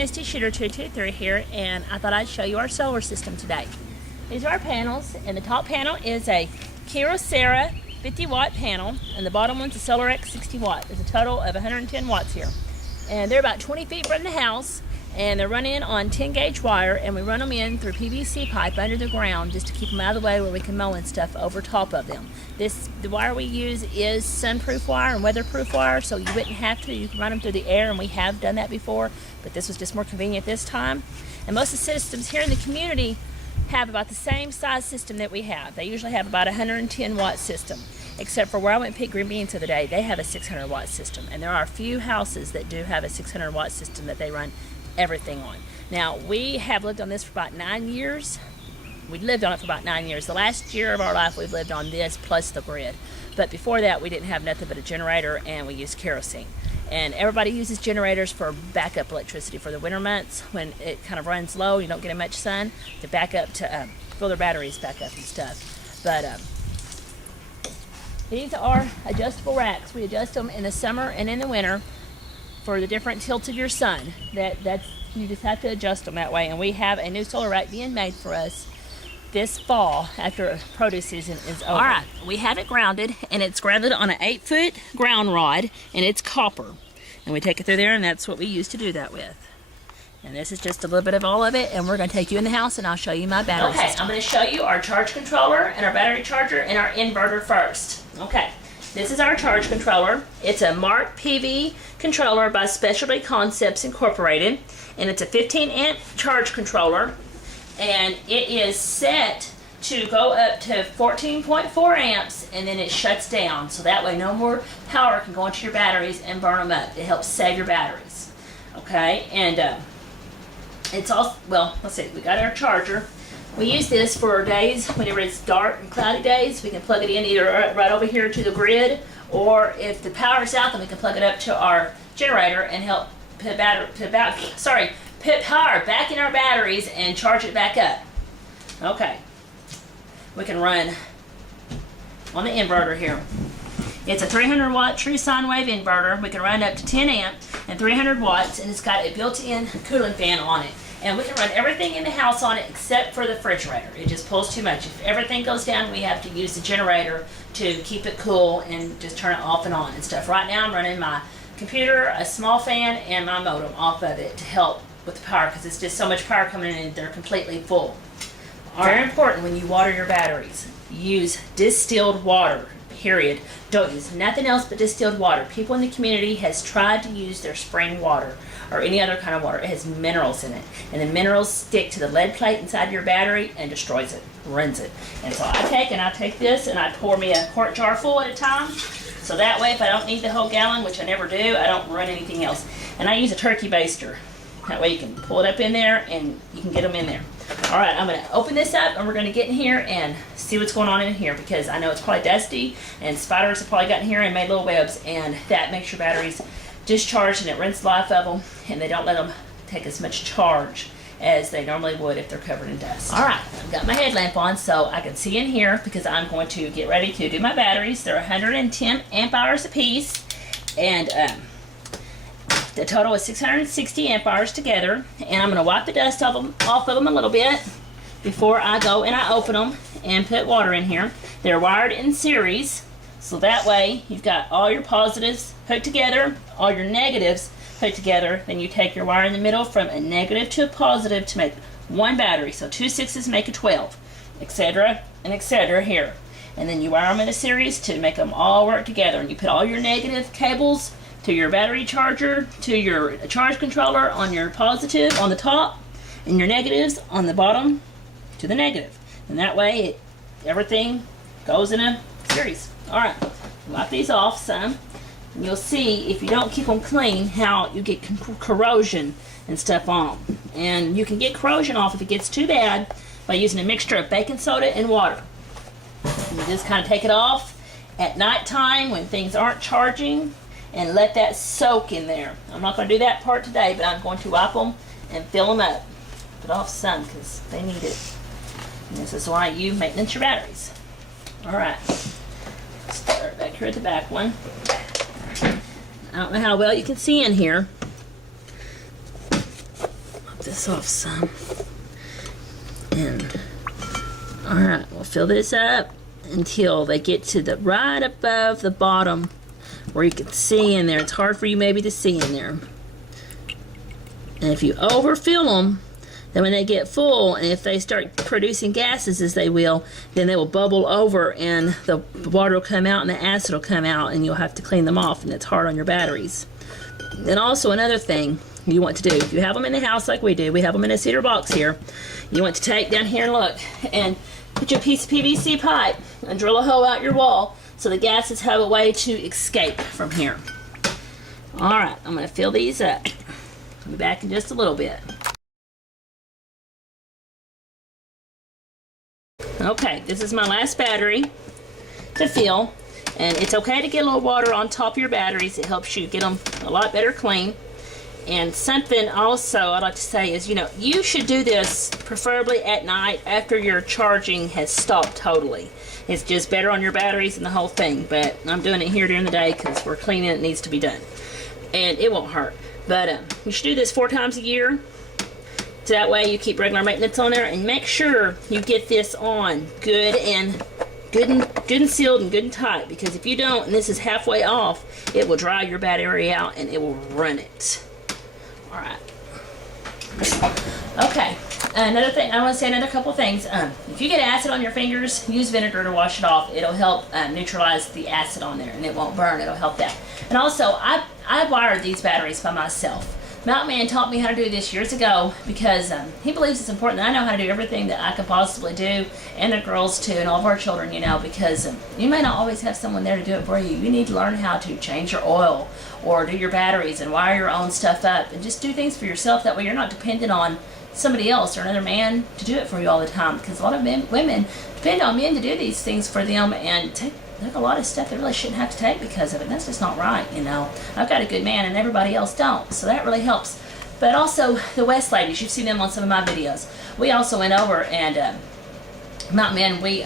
Misty Shooter 223 here, and I thought I'd show you our solar system today. These are our panels, and the top panel is a Kyocera 50-watt panel, and the bottom one's a SolarX 60-watt. There's a total of 110 watts here. And they're about 20 feet from the house, and they're running on 10-gauge wire, and we run them in through PVC pipe under the ground just to keep them out of the way where we can mow and stuff over top of them. The wire we use is sunproof wire and weatherproof wire, so you wouldn't have to. You can run them through the air, and we have done that before, but this was just more convenient this time. And most of the systems here in the community have about the same size system that we have. They usually have about a 110 watt system, except for where I went and picked green beans the other day. They have a 600 watt system, and there are a few houses that do have a 600 watt system that they run everything on. Now, we have lived on this for about 9 years. We lived on it for about 9 years. The last year of our life we've lived on this plus the grid. But before that we didn't have nothing but a generator, and we used kerosene. And everybody uses generators for backup electricity for the winter months when it kind of runs low, you don't get much sun, to back up to fill their batteries back up and stuff. But these are adjustable racks. We adjust them in the summer and in the winter for the different tilts of your sun. That's you just have to adjust them that way. And we have a new solar rack being made for us this fall after produce season is over. Alright, we have it grounded, and it's grounded on an 8-foot ground rod, and it's copper. And we take it through there, and that's what we use to do that with. And this is just a little bit of all of it, and we're going to take you in the house and I'll show you my battery system. I'm going to show you our charge controller and our battery charger and our inverter first. Okay, this is our charge controller. It's a Mark PV controller by Specialty Concepts Incorporated, and it's a 15 amp charge controller. And it is set to go up to 14.4 amps, and then it shuts down. So that way no more power can go into your batteries and burn them up. It helps save your batteries. Okay, and it's all, well, let's see, we got our charger. We use this for days whenever it's dark and cloudy days. We can plug it in either right over here to the grid, or if the power's out, then we can plug it up to our generator and help put power back in our batteries and charge it back up. Okay, we can run on the inverter here. It's a 300 watt true sine wave inverter. We can run up to 10 amp and 300 watts, and it's got a built-in cooling fan on it. And we can run everything in the house on it except for the refrigerator. It just pulls too much. If everything goes down, we have to use the generator to keep it cool and just turn it off and on and stuff. Right now I'm running my computer, a small fan, and my modem off of it to help with the power, because it's just so much power coming in and they're completely full. Very important when you water your batteries. Use distilled water, period. Don't use nothing else but distilled water. People in the community has tried to use their spring water or any other kind of water. It has minerals in it, and the minerals stick to the lead plate inside your battery and destroys it, ruins it. And so I take this and I pour me a quart jar full at a time, so that way if I don't need the whole gallon, which I never do, I don't run anything else. And I use a turkey baster. That way you can pull it up in there and you can get them in there. Alright, I'm going to open this up and we're going to get in here and see what's going on in here, because I know it's probably dusty and spiders have probably gotten here and made little webs, and that makes your batteries discharge, and it rinses the life of them, and they don't let them take as much charge as they normally would if they're covered in dust. Alright, I've got my headlamp on so I can see in here, because I'm going to get ready to do my batteries. They're 110 amp hours a piece, and the total is 660 amp hours together, and I'm going to wipe the dust off of them a little bit before I go and I open them and put water in here. They're wired in series, so that way you've got all your positives hooked together, all your negatives hooked together. Then you take your wire in the middle from a negative to a positive to make one battery. So 2 6s make a 12, etc. and etc. here. And then you wire them in a series to make them all work together. And you put all your negative cables to your battery charger, to your charge controller on your positive on the top, and your negatives on the bottom to the negative. And that way everything goes in a series. Alright, wipe these off some, and you'll see if you don't keep them clean how you get corrosion and stuff on them. And you can get corrosion off if it gets too bad by using a mixture of baking soda and water. And you just kind of take it off at night time when things aren't charging, and let that soak in there. I'm not going to do that part today, but I'm going to wipe them and fill them up. Put off some because they need it. And this is why you maintenance your batteries. Alright, start back here at the back one. I don't know how well you can see in here, this off some. And all right, we'll fill this up until they get to the right above the bottom where you can see in there. It's hard for you maybe to see in there. And if you overfill them, then when they get full, and if they start producing gases, as they will, then they will bubble over and the water will come out and the acid will come out, and you'll have to clean them off, and it's hard on your batteries. And also another thing you want to do, if you have them in the house like we do, we have them in a cedar box here, you want to take down here and look, and put your piece of PVC pipe and drill a hole out your wall so the gases have a way to escape from here. Alright, I'm going to fill these up. I'll be back in just a little bit. Okay, this is my last battery to fill, and it's okay to get a little water on top of your batteries. It helps you get them a lot better clean. And something also I'd like to say is, you know, you should do this preferably at night after your charging has stopped totally. It's just better on your batteries and the whole thing, but I'm doing it here during the day because we're cleaning, it needs to be done. And it won't hurt. But you should do this 4 times a year. So that way you keep regular maintenance on there, and make sure you get this on good and sealed and good and tight, because if you don't and this is halfway off, it will dry your battery out and it will run it. Alright. Okay. Another thing, I want to say another couple things. If you get acid on your fingers, use vinegar to wash it off. It'll help neutralize the acid on there, and it won't burn. It'll help that. And also, I wired these batteries by myself. Mountain Man taught me how to do this years ago because he believes it's important that I know how to do everything that I can possibly do, and the girls too, and all of our children, you know, because you may not always have someone there to do it for you. You need to learn how to change your oil or do your batteries and wire your own stuff up and just do things for yourself. That way you're not dependent on somebody else or another man to do it for you all the time, because a lot of women depend on men to do these things for them and take a lot of stuff they really shouldn't have to take because of it. And that's just not right, you know. I've got a good man and everybody else don't, so that really helps. But also the West ladies, you've seen them on some of my videos. We also went over and Mountain Man, we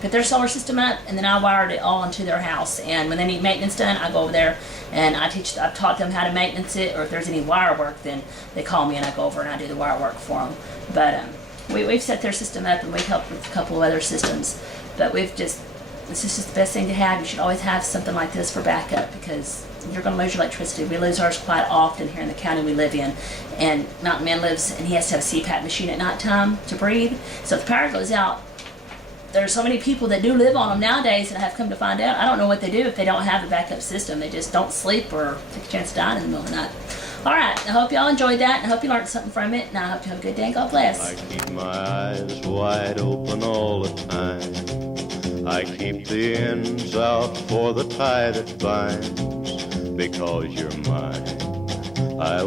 put their solar system up, and then I wired it all into their house. And when they need maintenance done, I go over there and I've taught them how to maintenance it, or if there's any wire work, then they call me and I go over and I do the wire work for them. But we've set their system up, and we've helped with a couple of other systems. But this is just the best thing to have. You should always have something like this for backup, because you're going to lose your electricity. We lose ours quite often here in the county we live in. And Mountain Man lives, and he has to have a CPAP machine at nighttime to breathe. So if the power goes out, there's so many people that do live on them nowadays, and I have come to find out, I don't know what they do if they don't have a backup system. They just don't sleep or take a chance of dying in the middle of the night. Alright, I hope y'all enjoyed that, and I hope you learned something from it, and I hope you have a good day, and God bless. I keep my eyes wide open all the time. I keep the ends out for the tie that binds, because you're mine. I